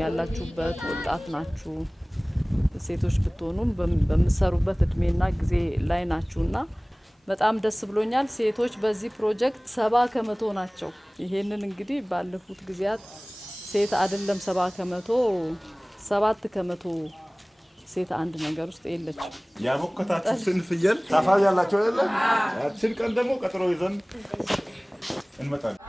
ያላችሁበት ወጣት ናችሁ ሴቶች ብትሆኑም በመሰሩበት እድሜና ጊዜ ላይ ናችሁና በጣም ደስ ብሎኛል። ሴቶች በዚህ ፕሮጀክት 70% ናቸው። ይሄንን እንግዲህ ባለፉት ጊዜያት ሴት አይደለም 70% 7% ሴት አንድ ነገር ውስጥ የለችም። ያቦከታችሁ ስንፍየል ታፋያላችሁ አይደለ? ያችን ቀን ደግሞ ቀጥሮ ይዘን እንመጣለን።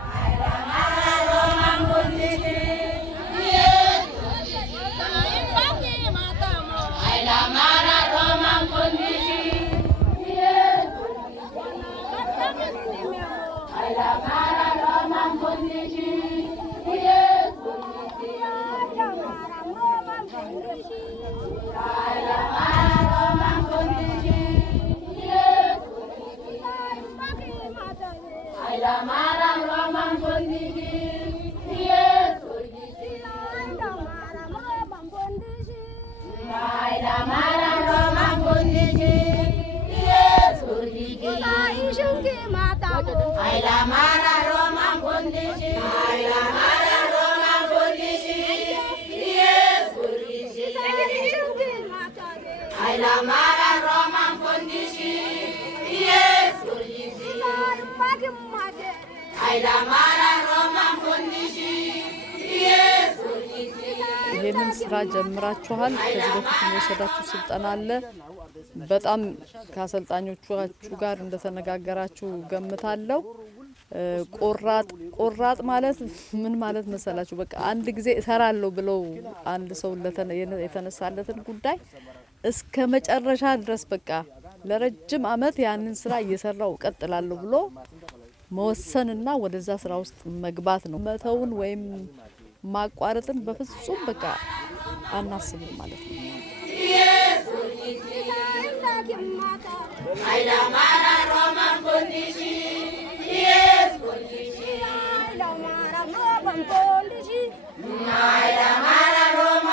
ይሄንን ስራ ጀምራችኋል። ከዚህ በፊት የወሰዳችሁ ስልጠና አለ። በጣም ከአሰልጣኞቻችሁ ጋር እንደተነጋገራችሁ ገምታለሁ። ቆራጥ ማለት ምን ማለት መሰላችሁ? በቃ አንድ ጊዜ እሰራለሁ ብለው አንድ ሰው የተነሳለትን ጉዳይ እስከ መጨረሻ ድረስ በቃ ለረጅም አመት ያንን ስራ እየሰራው እቀጥላለሁ ብሎ መወሰንና ወደዛ ስራ ውስጥ መግባት ነው። መተውን ወይም ማቋረጥን በፍጹም በቃ አናስብም ማለት ነው። Maila mara